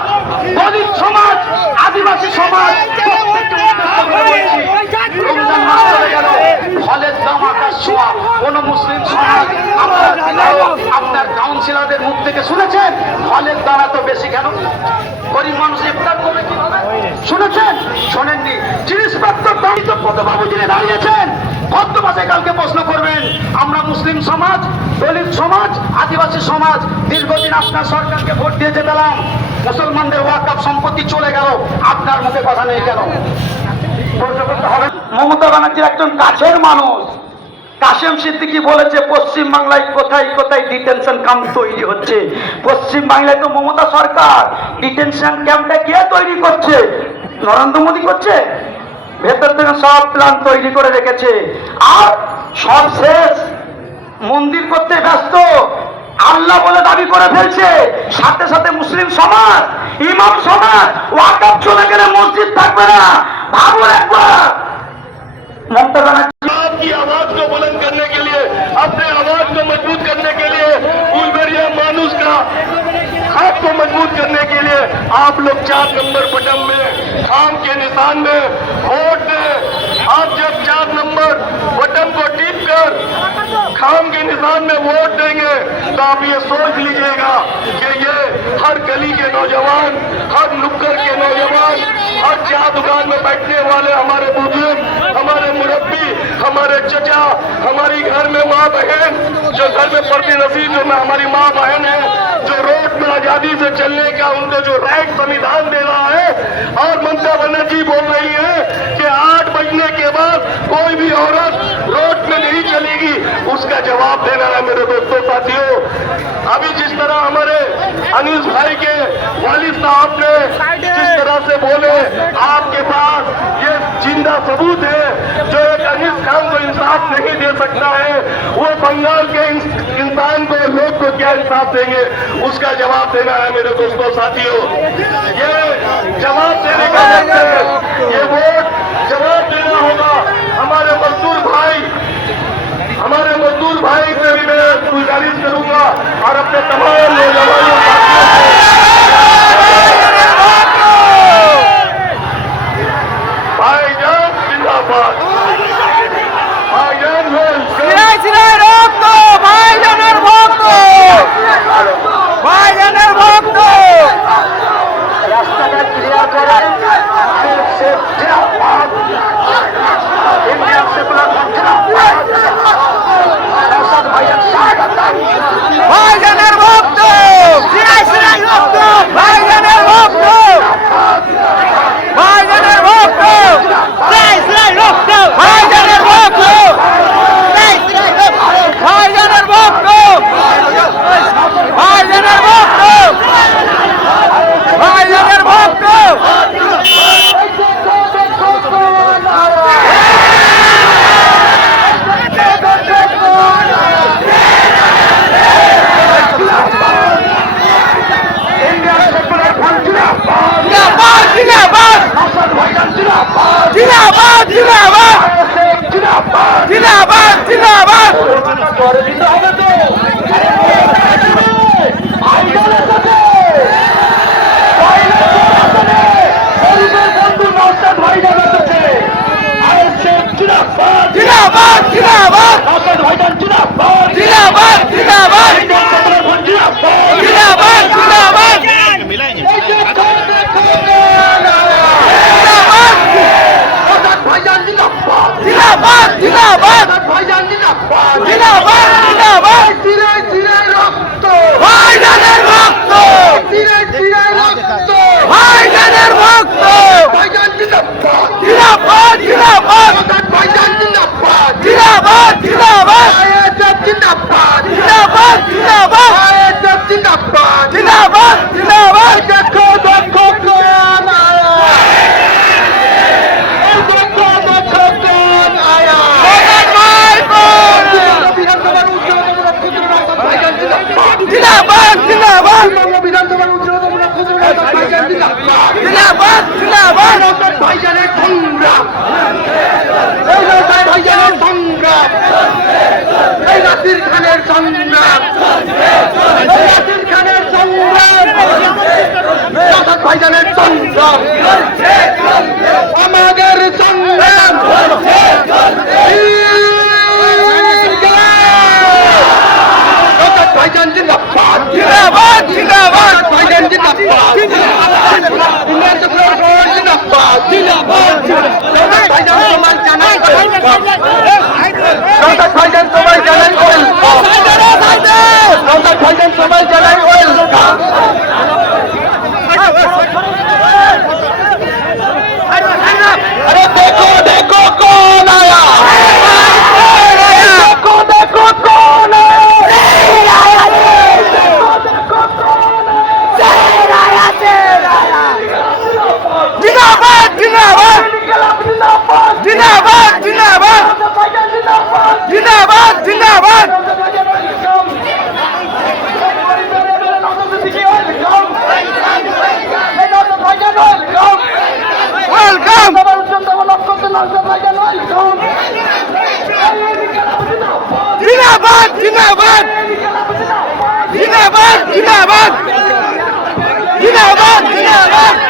সমাজ, দলিত সমাজ, আদিবাসী সমাজ রমজান মাস চলে গেল, ফলের দাম আকাশ ছোঁয়া। কোন মুসলিম সমাজ আপনার কাউন্সিলরদের মুখ থেকে শুনেছেন ফলের দাম এত বেশি কেন? গরিব মানুষ ইফতার করবে কিভাবে শুনেছেন? শোনেননি। জিনিসপত্র দাঁড়িয়ে কত বাবু যিনি দাঁড়িয়েছেন কত মাসে কালকে প্রশ্ন করবেন। আমরা মুসলিম সমাজ, দলিত সমাজ, আদিবাসী সমাজ দীর্ঘদিন আপনার সরকারকে ভোট দিয়ে যেতাম, মুসলমানদের ওয়াকফ সম্পত্তি চলে গেল, আপনার মুখে কথা নেই কেন? মমতা ব্যানার্জির একজন কাছের মানুষ কাশেম সিদ্দিকী বলেছে পশ্চিম বাংলায় কোথায় কোথায় ডিটেনশন ক্যাম্প তৈরি হচ্ছে। পশ্চিম বাংলায় তো মমতা সরকার, ডিটেনশন ক্যাম্পটা কে তৈরি করছে? নরেন্দ্র মোদী করছে। ভেতর থেকে সব প্ল্যান তৈরি করে রেখেছে, আর সব শেষ মন্দির করতে ব্যস্ত, আল্লাহ বলে দাবি করে ফেলছে। সাথে সাথে মুসলিম সমাজ, ইমাম সমাজ ওয়াকফ চলে গেলে মসজিদ থাকবে না। ভাবুন একবার। মমতা ব্যানার্জি आपकी आवाज को बुलंद करने के लिए, अपने आवाज को मजबूत करने के लिए, उलबेरिया मानुस का हाथ को मजबूत करने के लिए आप लोग 4 नंबर बटन में खाम के निशान में वोट दें। आप जब 4 नंबर बटन को टिप कर खाम के निशान में वोट देंगे तो आप ये सोच लीजिएगा कि ये हर गली के नौजवान, हर नुक्कड़ के नौजवान, हर चाय दुकान में बैठने वाले हमारे बुजुर्ग, हमारे मुरब्बी, हमारे चचा, हमारी घर में माँ बहन जो घर में पड़ती नसीब जो में हमारी माँ बहन है, जो रोड में आजादी से चलने का उनको जो राइट संविधान दे रहा है। और ममता बनर्जी बोल रही है कि 8 बजने के बाद कोई भी औरत रोड में नहीं चलेगी, उसका जवाब देना है मेरे दोस्तों साथियों। अभी जिस तरह हमारे अनीस भाई के वालिद साहब ने जिस तरह से बोले, आपके पास ये जिंदा सबूत है जो एक अनीस खान को इंसाफ नहीं दे सकता है, वो बंगाल के इंसान को, लोग को क्या इंसाफ देंगे? उसका जवाब देना है मेरे दोस्तों साथियों। ये जवाब देने का वक्त है, ये वोट जवाब देना होगा। हमारे मजदूर भाई से भी मैं गुजारिश करूंगा और अपने तमाम नौजवानों भाईजान जिंदाबाद, भाईजान ভাইজানের ভক্ত, ভাইজানের ভক্ত। রাস্তাটা ক্লিয়ার করার ইন্ডিয়ান সেকুলার ভাইজানের ভক্ত, ভাইজানের ভক্ত, ভাইজানের ভক্ত, ভাইজানের ভক্ত, ভাইজানের ভক্ত, ভাইজানের ভক্ত, ভাইজানের ভক্ত, ভাইজানের ভক্ত। জিন্দাবাদ, জিন্দাবাদ, জিন্দাবাদ, জিন্দাবাদ। জিন্দাবাদ, জিন্দাবাদ, জিন্দাবাদ, জিন্দাবাদ, জিন্দাবাদ, জিন্দাবাদ। জিন্দাবাদ, জিন্দাবাদ, জিন্দাবাদ, জিন্দাবাদ। ভাইজানের সংগ্রাম আমাদের সংগ্রাম ভাইজান জিন্দাবাদ জিন্দাবাদ জিন্দাবাদ ভাইজান জিন্দাবাদ জিন্দাবাদ ভাইজান তোমার জানাই ভাইজান সবাই জানাই ভাইজান সবাই জানাই अरे देखो देखो कौन आया देखो देखो कौन जिंदाबाद जिंदाबाद जिंदाबाद जिंदाबाद जिंदाबाद जिंदाबाद वेलकम जिंदाबाद जिंदाबाद जिंदाबाद जिंदाबाद जिंदाबाद जिंदाबाद